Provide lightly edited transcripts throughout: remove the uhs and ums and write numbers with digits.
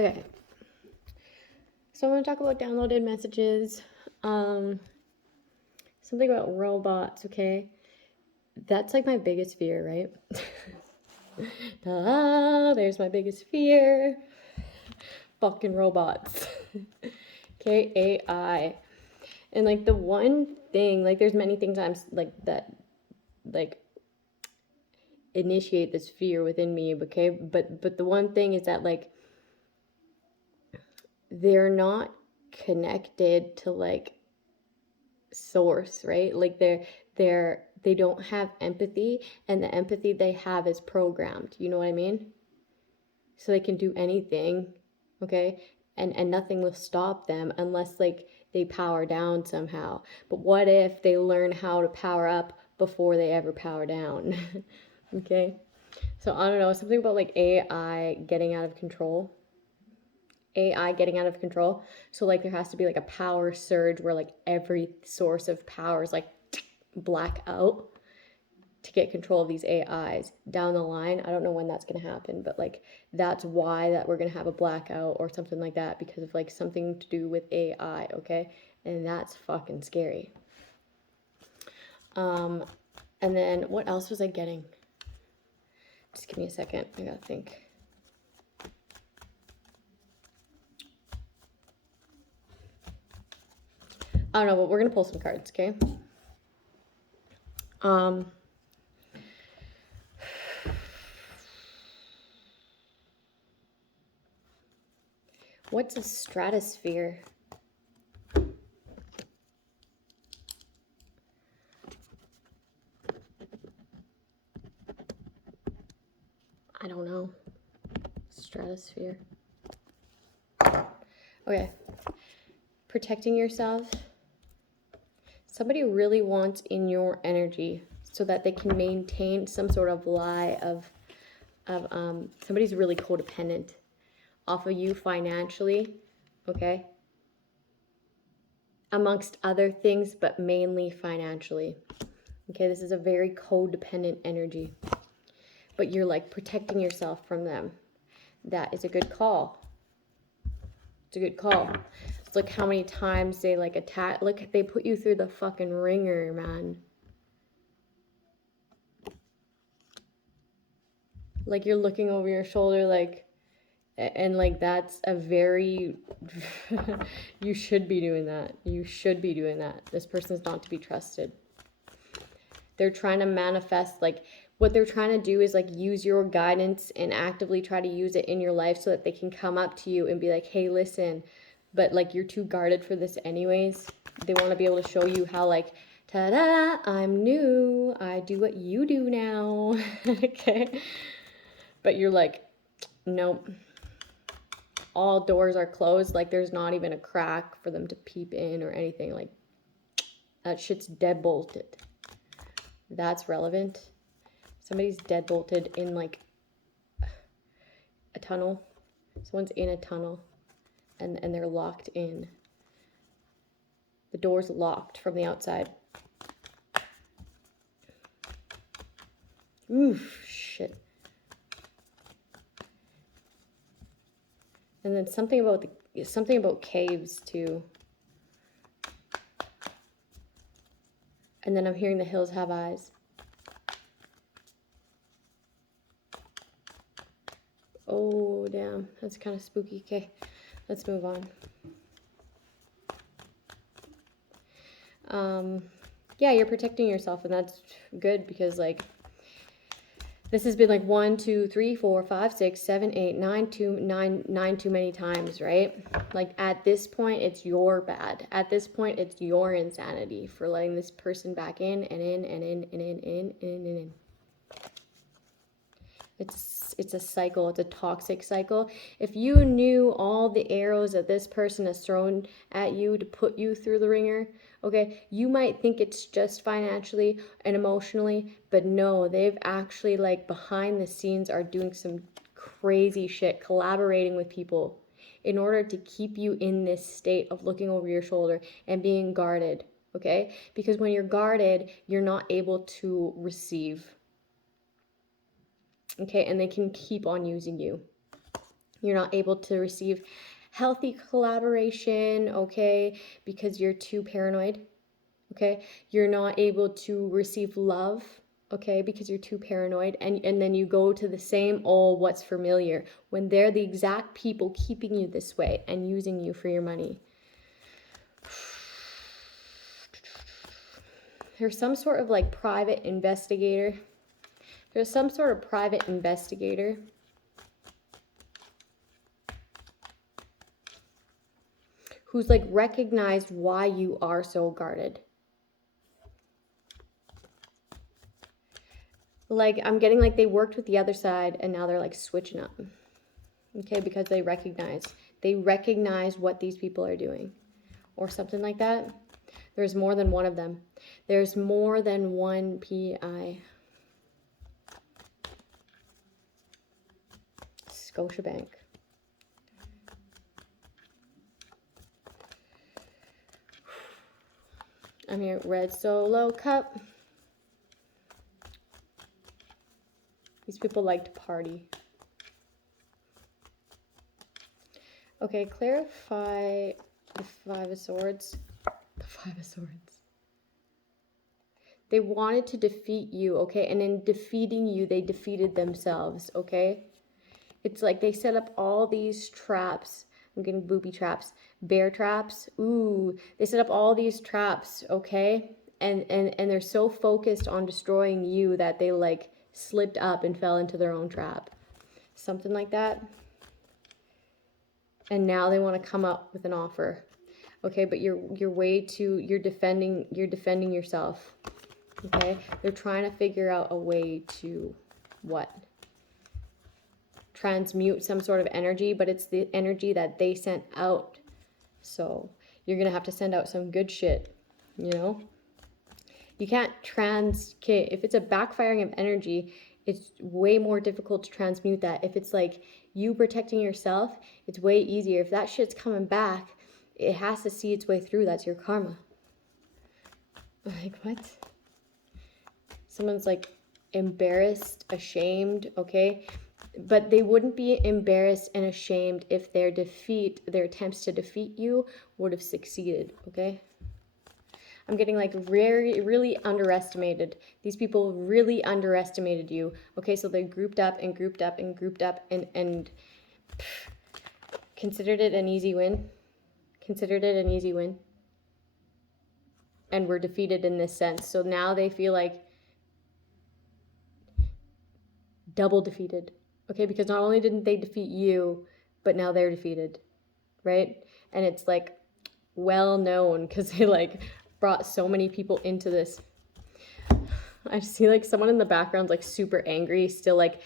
Okay. So I'm going to talk about downloaded messages. Something about robots, okay? That's like my biggest fear, right? There's my biggest fear. Fucking robots. Okay, AI. And like the one thing, like there's many things I'm like that like initiate this fear within me, okay? But the one thing is that like they're not connected to like source, right? Like they don't have empathy, and the empathy they have is programmed. You know what I mean? So they can do anything, okay? And nothing will stop them unless like they power down somehow. But what if they learn how to power up before they ever power down? Okay? So I don't know, something about like AI getting out of control. AI getting out of control. So like there has to be like a power surge where like every source of power is like black out to get control of these AIs down the line. I don't know when that's going to happen, but like that's why that we're going to have a blackout or something like that, because of like something to do with AI, okay? And that's fucking scary. And then what else was I getting? Just give me a second. I gotta think. I don't know, but we're gonna pull some cards, okay? What's a stratosphere? I don't know. Stratosphere. Okay. Protecting yourself. Somebody really wants in your energy so that they can maintain some sort of lie of somebody's really codependent off of you financially, okay? Amongst other things, but mainly financially. Okay, this is a very codependent energy. But you're like protecting yourself from them. That is a good call. It's a good call. Look how many times they like attack. Look, they put you through the fucking ringer, man. Like you're looking over your shoulder, like, and like that's a very, you should be doing that. You should be doing that. This person is not to be trusted. They're trying to manifest, like, what they're trying to do is like use your guidance and actively try to use it in your life so that they can come up to you and be like, hey, listen, but like you're too guarded for this anyways. They want to be able to show you how like, ta-da, I'm new, I do what you do now. Okay, but you're like, nope, all doors are closed, like there's not even a crack for them to peep in or anything. Like that shit's dead bolted. That's relevant. Somebody's dead bolted in like a tunnel. Someone's in a tunnel and they're locked in. The door's locked from the outside. Oof, shit. And then something about caves too. And then I'm hearing the hills have eyes. Oh, damn. That's kind of spooky. Okay, let's move on. Yeah, you're protecting yourself, and that's good because, like, this has been like 1, 2, 3, 4, 5, 6, 7, 8, 9 too many times, right? Like at this point, it's your bad. At this point, it's your insanity for letting this person back in and in and in and in and in and in. It's a cycle. It's a toxic cycle. If you knew all the arrows that this person has thrown at you to put you through the ringer, okay, you might think it's just financially and emotionally, but no, they've actually like behind the scenes are doing some crazy shit, collaborating with people in order to keep you in this state of looking over your shoulder and being guarded, okay? Because when you're guarded, you're not able to receive. Okay, and they can keep on using you. You're not able to receive healthy collaboration, okay, because you're too paranoid, okay? You're not able to receive love, okay, because you're too paranoid. And then you go to the same old what's familiar when they're the exact people keeping you this way and using you for your money. There's some sort of like private investigator. There's some sort of private investigator who's like recognized why you are so guarded. Like, I'm getting like they worked with the other side and now they're like switching up. Okay, because they recognize what these people are doing or something like that. There's more than one of them. There's more than one PI. Scotiabank. I'm here, red solo cup. These people like to party. Okay, clarify the Five of Swords. The Five of Swords. They wanted to defeat you, okay? And in defeating you, they defeated themselves, okay? It's like they set up all these traps. I'm getting booby traps. Bear traps. Ooh, they set up all these traps, okay? And they're so focused on destroying you that they like slipped up and fell into their own trap. Something like that. And now they want to come up with an offer. Okay, but you're defending yourself. Okay? They're trying to figure out a way to what? Transmute some sort of energy, but it's the energy that they sent out. So you're gonna have to send out some good shit, you know? You can't okay, if it's a backfiring of energy, it's way more difficult to transmute that. If it's like you protecting yourself, it's way easier. If that shit's coming back, it has to see its way through. That's your karma. Like, what? Someone's like embarrassed, ashamed, okay? But they wouldn't be embarrassed and ashamed if their attempts to defeat you would have succeeded, okay? I'm getting like really underestimated. These people really underestimated you, okay? So they grouped up and grouped up and grouped up and considered it an easy win. Considered it an easy win. And were defeated in this sense. So now they feel like double defeated. Okay, because not only didn't they defeat you, but now they're defeated, right? And it's like well known because they like brought so many people into this. I see like someone in the background like super angry, still like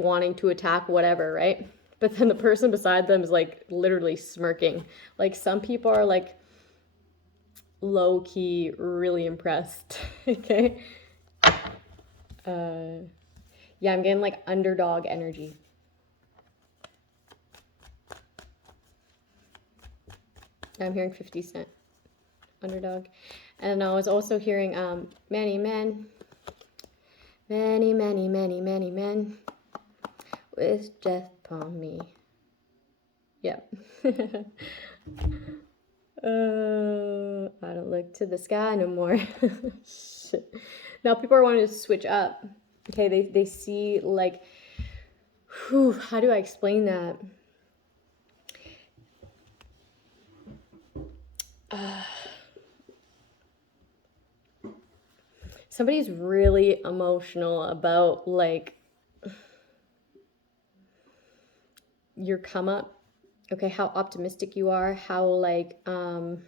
wanting to attack whatever, right? But then the person beside them is like literally smirking. Like some people are like low key really impressed. Okay. Yeah, I'm getting like underdog energy. I'm hearing 50 Cent. Underdog. And I was also hearing many men. Many, many, many, many men with death upon me. Yep. I don't look to the sky no more. Shit. Now people are wanting to switch up. Okay, they see like, whew, how do I explain that? Somebody's really emotional about like your come up. Okay, how optimistic you are, how like I'm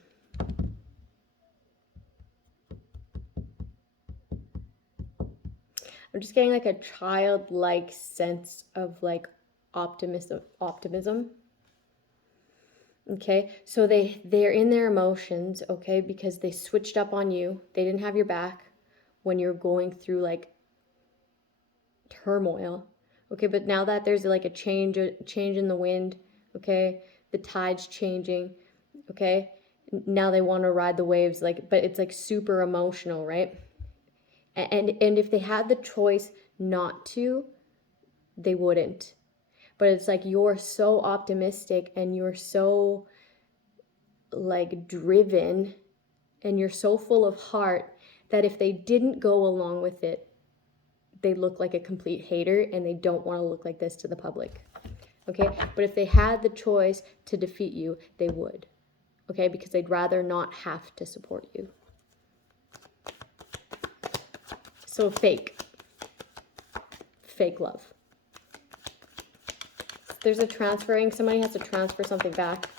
just getting like a childlike sense of like optimism. Okay, so they're in their emotions, okay, because they switched up on you. They didn't have your back when you're going through like turmoil. Okay, but now that there's like a change in the wind, okay, the tide's changing, okay, now they want to ride the waves, like, but it's like super emotional, right? And if they had the choice not to, they wouldn't. but it's like you're so optimistic and you're so like driven and you're so full of heart that if they didn't go along with it, they look like a complete hater and they don't want to look like this to the public. Okay, but if they had the choice to defeat you, they would. Okay, because they'd rather not have to support you. So fake love. There's a transferring, somebody has to transfer something back.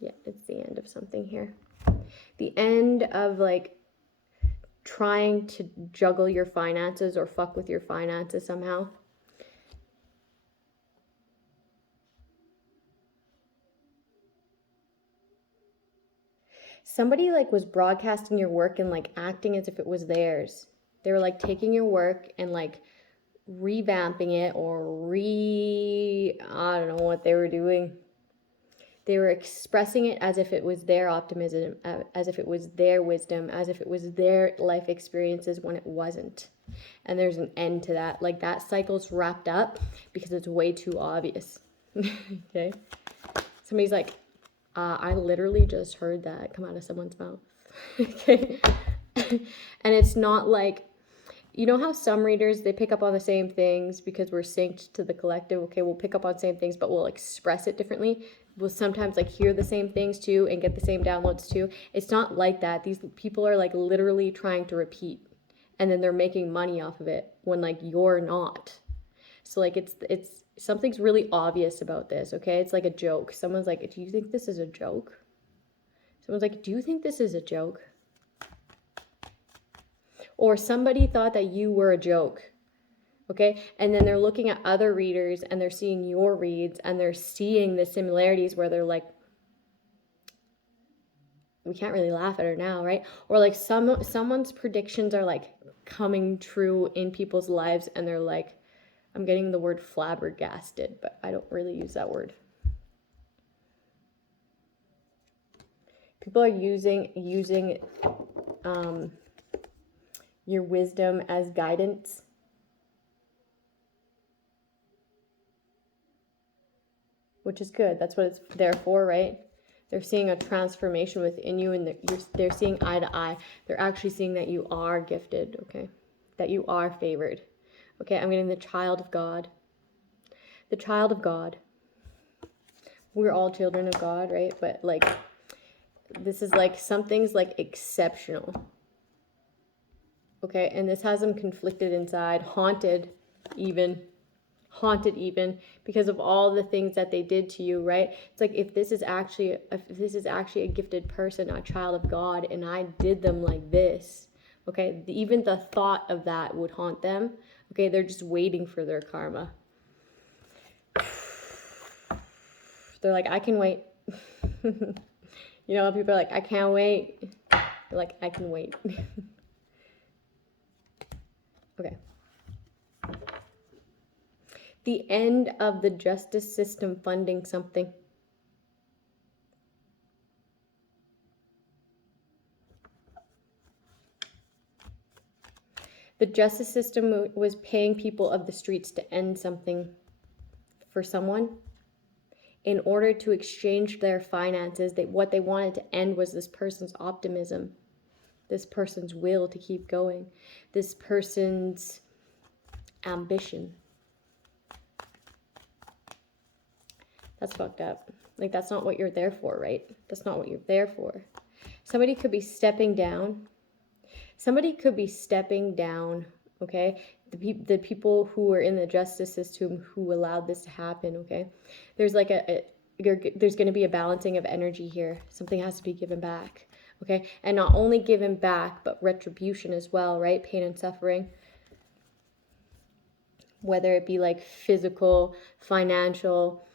Yeah, it's the end of something here. The end of like trying to juggle your finances or fuck with your finances somehow. Somebody like was broadcasting your work and like acting as if it was theirs. They were like taking your work and like revamping it or I don't know what they were doing. They were expressing it as if it was their optimism, as if it was their wisdom, as if it was their life experiences when it wasn't. And there's an end to that. Like that cycle's wrapped up because it's way too obvious. Okay? Somebody's like, I literally just heard that come out of someone's mouth. Okay? And it's not like, you know how some readers, they pick up on the same things because we're synced to the collective. Okay, we'll pick up on the same things, but we'll express it differently. We'll sometimes like hear the same things too and get the same downloads too. It's not like that. These people are like literally trying to repeat and then they're making money off of it when like you're not. So like it's something's really obvious about this, okay? It's like a joke. Someone's like, do you think this is a joke? Someone's like, do you think this is a joke? Or somebody thought that you were a joke, okay? And then they're looking at other readers and they're seeing your reads and they're seeing the similarities where they're like, we can't really laugh at her now, right? Or like someone's predictions are like coming true in people's lives and they're like, I'm getting the word flabbergasted, but I don't really use that word. People are using your wisdom as guidance. Which is good. That's what it's there for, right? They're seeing a transformation within you and they're seeing eye to eye. They're actually seeing that you are gifted, okay? That you are favored. Okay, I'm getting the child of God. The child of God. We're all children of God, right? But like, this is like, something's like exceptional. Okay, and this has them conflicted inside, haunted even because of all the things that they did to you, right? It's like if this is actually a gifted person, a child of God, and I did them like this, okay, even the thought of that would haunt them. Okay, they're just waiting for their karma. They're like, I can wait. You know, people are like, I can't wait. They're like, I can wait. Okay. The end of the justice system funding something. The justice system was paying people of the streets to end something for someone in order to exchange their finances. What they wanted to end was this person's optimism, this person's will to keep going, this person's ambition. That's fucked up. Like, that's not what you're there for, right? That's not what you're there for. Somebody could be stepping down. Somebody could be stepping down, okay? The people who are in the justice system who allowed this to happen, okay? There's like there's going to be a balancing of energy here. Something has to be given back, okay? And not only given back, but retribution as well, right? Pain and suffering. Whether it be like physical, financial,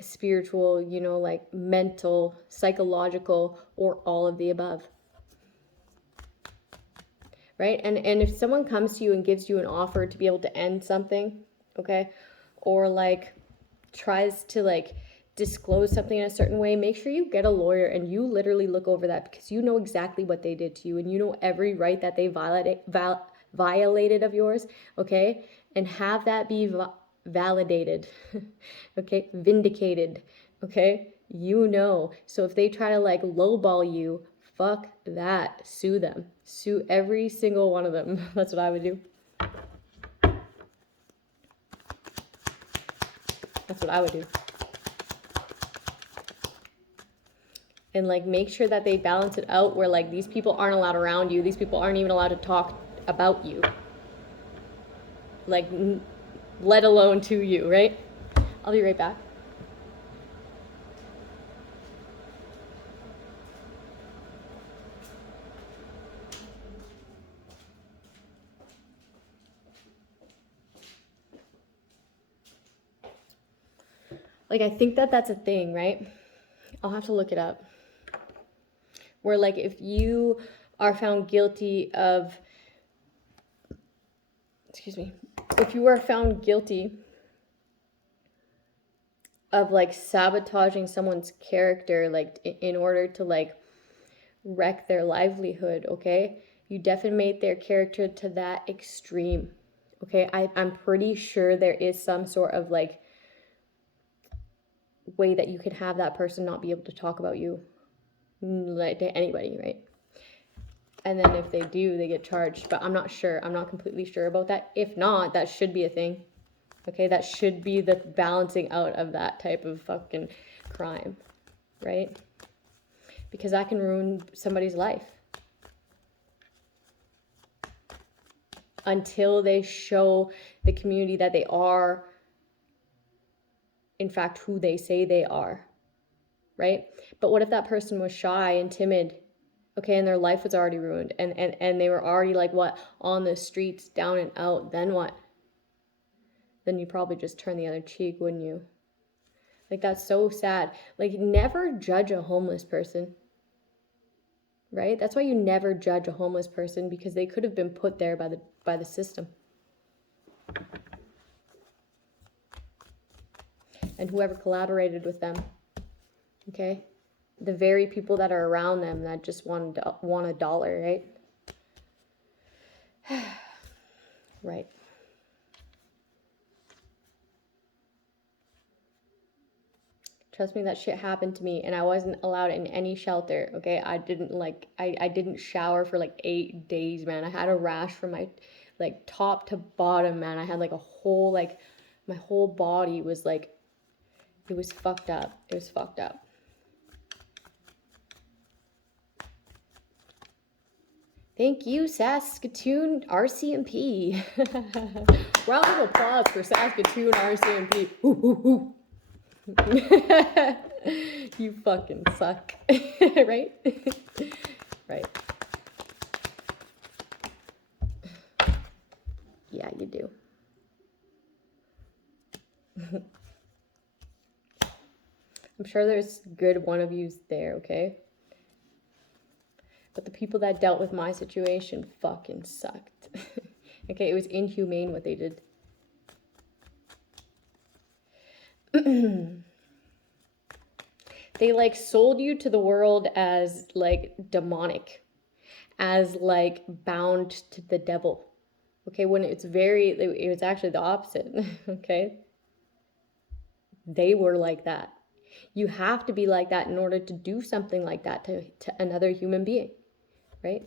spiritual, you know, like mental, psychological, or all of the above. Right? And if someone comes to you and gives you an offer to be able to end something, okay, or like tries to like disclose something in a certain way, make sure you get a lawyer and you literally look over that, because you know exactly what they did to you and you know every right that they violated of yours, okay? And have that be validated, okay? Vindicated, okay? You know. So if they try to like lowball you, fuck that. Sue them. Sue every single one of them. That's what I would do. That's what I would do. And like make sure that they balance it out where like these people aren't allowed around you. These people aren't even allowed to talk about you. Like, let alone to you, right? I'll be right back. Like, I think that that's a thing, right? I'll have to look it up. Where like if you are found guilty of, excuse me, if you are found guilty of like sabotaging someone's character, like in order to like wreck their livelihood, okay, you defamate their character to that extreme, okay? I'm pretty sure there is some sort of like way that you can have that person not be able to talk about you like to anybody, right? And then if they do, they get charged, but I'm not sure. I'm not completely sure about that. If not, that should be a thing. Okay, that should be the balancing out of that type of fucking crime, right? Because that can ruin somebody's life. Until they show the community that they are, in fact, who they say they are, right? But what if that person was shy and timid, okay, and their life was already ruined, and they were already like what, on the streets, down and out, then what? Then you probably just turn the other cheek, wouldn't you? Like, that's so sad. Like, never judge a homeless person, right? That's why you never judge a homeless person, because they could have been put there by the system. And whoever collaborated with them, okay? The very people that are around them that just want a dollar, right? Right. Trust me, that shit happened to me, and I wasn't allowed in any shelter, okay? I didn't shower for like 8 days, man. I had a rash from my like top to bottom, man. I had like a whole, like, my whole body was like, it was fucked up. It was fucked up. Thank you, Saskatoon RCMP. Round of applause for Saskatoon RCMP. Hoo, hoo, hoo. You fucking suck. Right? Right. Yeah, you do. I'm sure there's good one of yous there, okay? But the people that dealt with my situation fucking sucked. Okay, it was inhumane what they did. They like sold you to the world as like demonic, as like bound to the devil. Okay, when it was actually the opposite. Okay, they were like that. You have to be like that in order to do something like that to another human being, right?